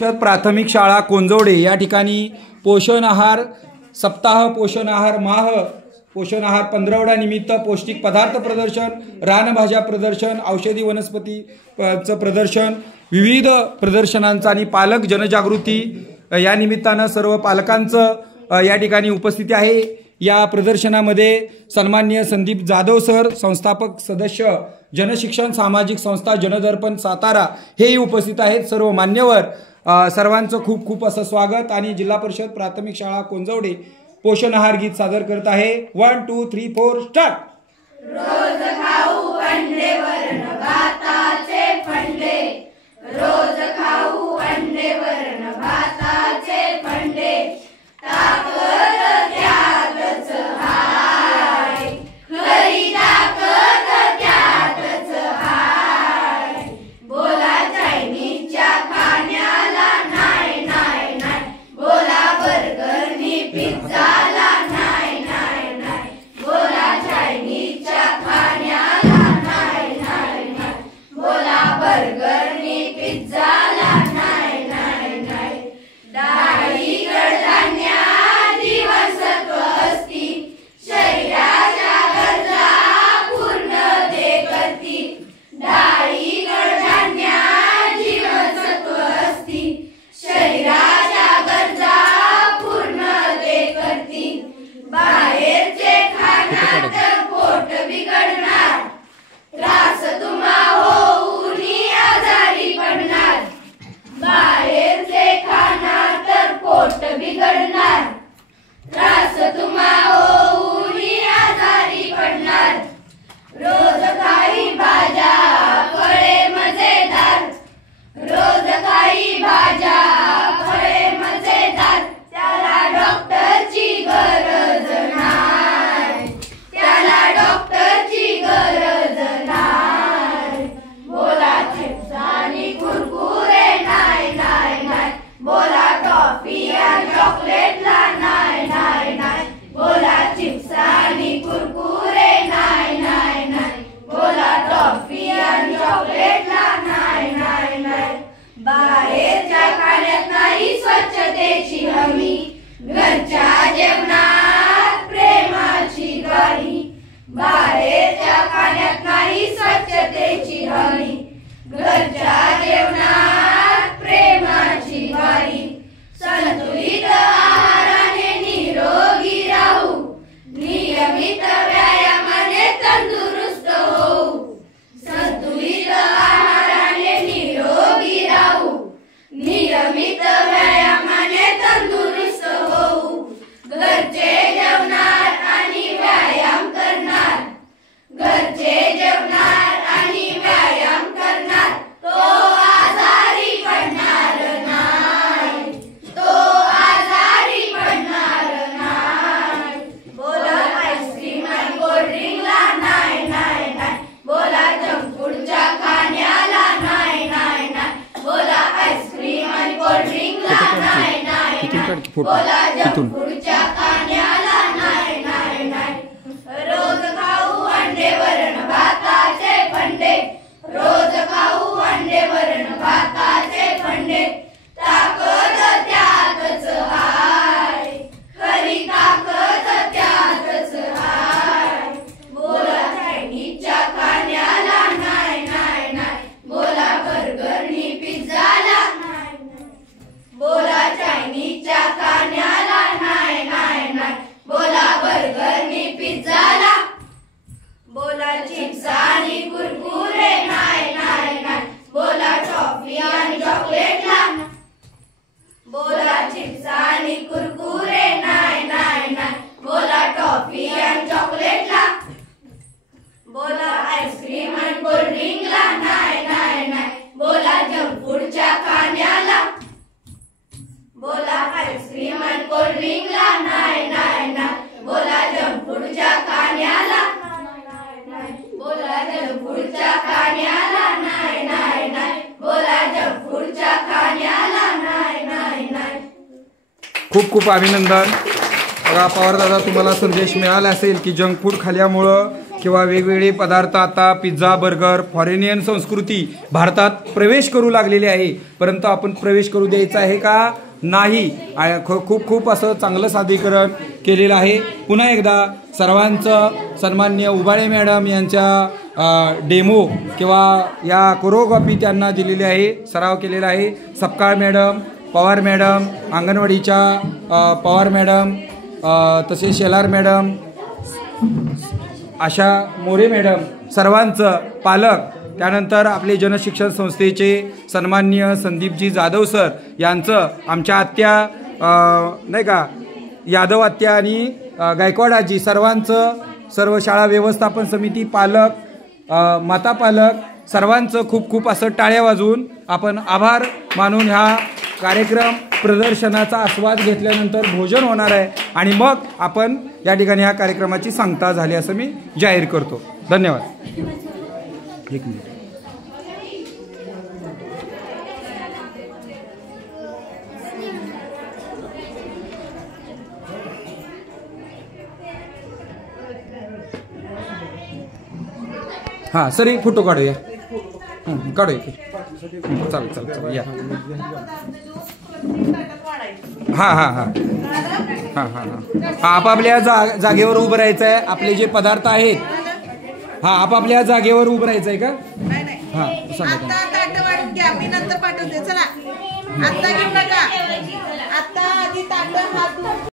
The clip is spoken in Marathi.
प्राथमिक शाळा कोंजवडे या ठिकाणी पोषण आहार सप्ताह, पोषण आहार माह, पोषण आहार पंधरवडा निमित्त पौष्टिक पदार्थ प्रदर्शन, रानभाज्या प्रदर्शन, औषधी वनस्पतीचं प्रदर्शन, विविध प्रदर्शनांचा आणि पालक जनजागृती या निमित्तानं सर्व पालकांचं या ठिकाणी उपस्थिती आहे। या प्रदर्शनामध्ये सन्माननीय संदीप जाधव सर, संस्थापक सदस्य जनशिक्षण सामाजिक संस्था जनदर्पण सातारा हेही उपस्थित आहेत। सर्व मान्यवर सर्वांचं खूप खूप असं स्वागत। आणि जिल्हा परिषद प्राथमिक शाळा कोंजवडे पोषण आहार गीत सादर करत आहे। 1 2 3 4 स्टार्ट। रोज खाऊ अंडे वरण भाताचे फंडे, रोज खाऊ अंडे वरण भाताचे फंडे, ताकद त्यातच हाय, खरी ताकद त्यातच हाय। बोला चायनीजच्या खाण्याला नाही नाही नाही, बोला बर्गरनी पिझ्झाला नाही नाही नाही, बोला चायनीजच्या खाण्याला नाही नाही नाही, बोला बर्गरनी पिझ्झाला नाही नाही नाही। डाळी कडधान्य जीवनसत्व असती, शरीराच्या गरजा पूर्ण ते करती। डाळी कडधान्य जीवनसत्व असती, शरीराच्या गरजा पूर्ण ते करती। बाहेरचे खाणार तर पोट बिघडणार, त्रास तुम्हा होऊन आजारी पडणार। बाहेरचे खाणार तर पोट बिघडणार, त्रास तुम्हा होऊन आजारी पडणार। रोज काही भाज्या फळे मजेदार, रोज काही भाज्या फळे मजेदार, त्याला डॉक्टरची गरज नाही, त्याला डॉक्टरची गरज नाही। बोला चिप्स आणि कुरकुरे नाही नाही नाही, बोला टॉफी आणि चॉकलेटला नाही नाही नाही, बोला चिप्स आणि कुरकुरे नाही नाही नाही, बोला टॉफी आणि चॉकलेटला नाही नाही नाही। बाहेरच्या खाण्यात नाही स्वच्छतेची हमी, घरच्या जेवणात प्रेमाची ग्वाही। बाहेरच्या खाण्यात नाही स्वच्छतेची हमी, घरच्या जेवणात प्रेमाची ग्वाही। संतुलित आहाराने निरोगी राहू, नियमित व्यायामाने तंदुरुस्त होऊ। संतुलित आहाराने निरोगी राहू, नियमित व्यायामाने तंदुरुस्त होऊ। घरचे जेवणार आणि व्यायाम करणार, घरचे जेवणार आणि व्यायाम करणार, तो आजारी पडणार नाही, तो आजारी पडणार नाही। बोला आईस्क्रीम आणि कोल्ड्रिंकला नाही नाही नाही, बोला जंक फूडच्या खाण्याला नाही नाही नाही, बोला आईस्क्रीम आणि कोल्ड्रिंकला नाही नाही नाही, बोला जंक फूडच्या खाण्याला नाही नाही नाही। रोज खाऊ अंडे वरण भाताचे फंडे, रोज खाऊ अंडे वरण भाताचे फंडे, ताकद त्यातच हाय, खरी ताकद त्यातच हाय। बोला चायनीजच्या खाण्याला नाही नाही नाही, बोला बर्गरनी पिझ्झाला नाही नाही, बोला चायनीजच्या खाण्याला नाही नाही नाही, बोला बर्गरनी पिझ्झाला, बोला चिप्स आणि कुरकुरे नाही नाही नाही, बोला टॉफी आणि चॉकलेटला, बोला चिप्स आणि कुरकुरे नाही नाही नाही, बोला टॉफी आणि चॉकलेटला, बोला आईस्क्रीम आणि कोल्ड्रिंकला नाही नाही नाही, बोला जंक फूडच्या खाण्याला, बोला आईस्क्रीम आणि कोल्ड्रिंकला नाही नाही नाही, बोला जंक फूडच्या खाण्याला, बोला जंक फूडच्या खाण्याला नाही नाही नाही, बोला जंक फूडच्या खाण्याला नाही नाही नाही। खूप खूप अभिनंदन। बघा पवार दादा, तुम्हाला संदेश मिळाला असेल की जंक फूड खाल्ल्यामुळं किंवा वेगवेगळे पदार्थ आता पिझ्झा बर्गर फॉरेनियन संस्कृती भारतात प्रवेश करू लागलेली आहे, परंतु आपण प्रवेश करू द्यायचा आहे का नाही. खूप खूप असं चांगलं सादरीकरण केलेलं आहे. पुन्हा एकदा सर्वांचं सन्माननीय उबाळे मॅडम यांच्या डेमो किंवा या कोरिओग्राफी त्यांना दिलेली आहे, सराव केलेला आहे. सपकाळ मॅडम, पवार मॅडम, अंगणवाडीच्या पवार मॅडम, तसेच शेलार मॅडम, आशा मोरे मॅडम, सर्वांचं पालक, त्यानंतर आपले जनशिक्षण संस्थेचे सन्माननीय संदीपजी जाधव सर यांचं, आमच्या आत्या नाही का यादव आत्या आणि गायकवाड आजी, सर्वांचं, सर्व शाळा व्यवस्थापन समिती पालक, माता पालक, सर्वांचं खूप खूप असं टाळ्या वाजवून आपण आभार मानून ह्या कार्यक्रम प्रदर्शनाचा आस्वाद घेतल्यानंतर भोजन होणार आहे आणि मग आपण या ठिकाणी ह्या कार्यक्रमाची सांगता झाली असं मी जाहीर करतो. धन्यवाद. एक मिनिट. हां सर, एक फोटो काढूया. काढूया. चालेल चालेल चालेल या. हां हां हां हां हां हां आपापल्या जागेवर उभं राहायचं आहे. आपले जे पदार्थ आहेत, हां आपापल्या जागेवर उभं राहायचं आहे का? हां आता ताट वाढून घ्या, मी नंतर पाठवते. चला आता घेऊ नका, आता आधी ताट हात